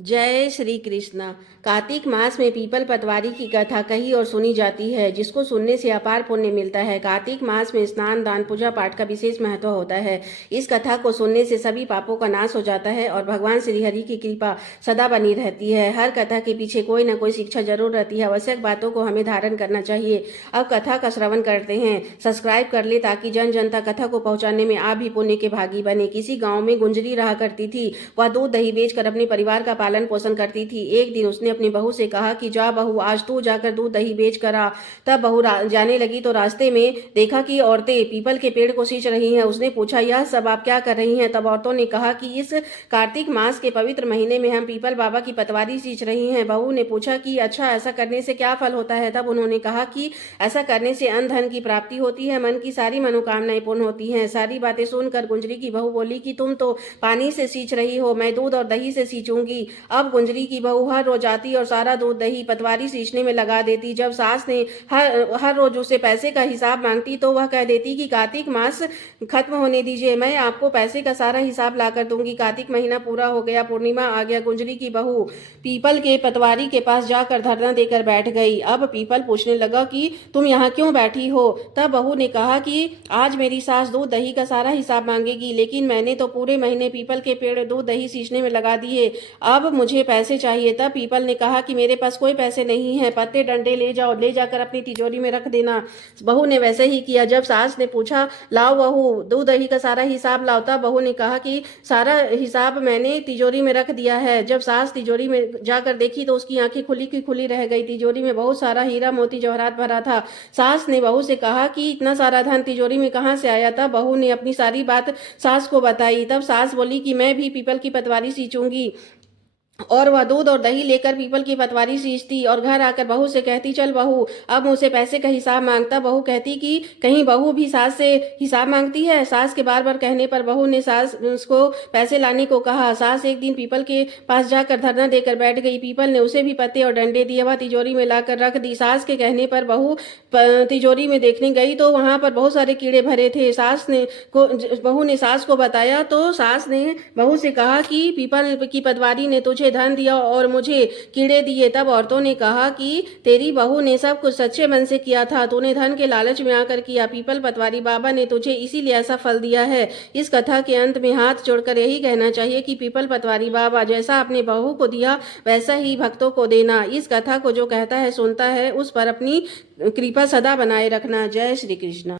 जय श्री कृष्ण। कार्तिक मास में पीपल पतवारी की कथा कही और सुनी जाती है, जिसको सुनने से अपार पुण्य मिलता है। कार्तिक मास में स्नान, दान, पूजा पाठ का विशेष महत्व होता है। इस कथा को सुनने से सभी पापों का नाश हो जाता है और भगवान श्री हरि की कृपा सदा बनी रहती है। हर कथा के पीछे कोई न कोई शिक्षा जरूर रहती है। आवश्यक बातों को हमें धारण करना चाहिए। अब कथा का श्रवण करते हैं। सब्सक्राइब कर ले ताकि जन जन तक कथा को पहुंचाने में आप भी पुण्य के भागी बने। किसी गाँव में गुंजरी रहा करती थी। वह दूध दही बेचकर अपने परिवार का पालन पोषण करती थी। एक दिन उसने अपनी बहू से कहा कि जा बहू, आज तू जाकर दूध दही बेच कर आ। तब बहू जाने लगी तो रास्ते में देखा कि औरतें पीपल के पेड़ को सींच रही हैं। उसने पूछा, यह सब आप क्या कर रही हैं? तब औरतों ने कहा कि इस कार्तिक मास के पवित्र महीने में हम पीपल बाबा की पतवारी सींच रही हैं। बहू ने पूछा कि अच्छा, ऐसा करने से क्या फल होता है? तब उन्होंने कहा कि ऐसा करने से अन्न धन की प्राप्ति होती है, मन की सारी मनोकामनाएं पूर्ण होती हैं। सारी बातें सुनकर गुंजरी की बहू बोली कि तुम तो पानी से सींच रही हो, मैं दूध और दही से सींचूंगी। अब गुंजरी की बहू हर रोज आती और सारा दूध दही पतवारी सींचने में लगा देती। जब सास ने हर रोज उसे पैसे का हिसाब मांगती तो वह कह देती कि कार्तिक मास खत्म होने दीजिए, मैं आपको पैसे का सारा हिसाब ला कर दूंगी। कार्तिक महीना पूरा हो गया, पूर्णिमा आ गया। गुंजरी की बहू पीपल के पतवारी के पास जाकर धरना देकर बैठ गई। अब पीपल पूछने लगा कि तुम यहाँ क्यों बैठी हो? तब बहू ने कहा कि आज मेरी सास दूध दही का सारा हिसाब मांगेगी, लेकिन मैंने तो पूरे महीने पीपल के पेड़ दूध दही सींचने में लगा दिए, अब मुझे पैसे चाहिए। तब पीपल ने कहा कि मेरे पास कोई पैसे नहीं है, पत्ते डंडे ले जाओ, ले जाकर अपनी तिजोरी में रख देना। बहू ने वैसे ही किया। जब सास ने पूछा, लाओ बहू, दूध दही का सारा हिसाब लाओ। तब बहू ने कहा कि सारा हिसाब मैंने तिजोरी में रख दिया है। जब सास तिजोरी में जाकर देखी तो उसकी आंखें खुली की खुली रह गई। तिजोरी में बहुत सारा हीरा मोती जवाहरात भरा था। सास ने बहू से कहा कि इतना सारा धन तिजोरी में कहाँ से आया? तब बहू ने अपनी सारी बात सास को बताई। तब सास बोली कि मैं भी पीपल की पतवारी सींचूंगी, और वह दूध और दही लेकर पीपल की पतवारी सींचती और घर आकर बहू से कहती, चल बहू, अब मुझसे पैसे का हिसाब मांगता। बहू कहती कि कहीं बहू भी सास से हिसाब मांगती है? सास के बार बार कहने पर बहू ने सास उसको पैसे लाने को कहा। सास एक दिन पीपल के पास जाकर धरना देकर बैठ गई। पीपल ने उसे भी पत्ते और डंडे दिए, वह तिजोरी में लाकर रख दी। सास के कहने पर बहू तिजोरी में देखने गई तो वहां पर बहुत सारे कीड़े भरे थे। बहू ने सास को बताया तो सास ने बहू से कहा कि पीपल की पतवारी ने तुझे धन दिया और मुझे कीड़े दिए। तब औरतों ने कहा कि तेरी बहू ने सब कुछ सच्चे मन से किया था, तूने धन के लालच में आकर किया। पीपल पतवारी बाबा ने तुझे इसीलिए ऐसा फल दिया है। इस कथा के अंत में हाथ जोड़कर यही कहना चाहिए कि पीपल पतवारी बाबा जैसा अपने बहू को दिया वैसा ही भक्तों को देना। इस कथा को जो कहता है सुनता है, उस पर अपनी कृपा सदा बनाए रखना। जय श्री कृष्ण।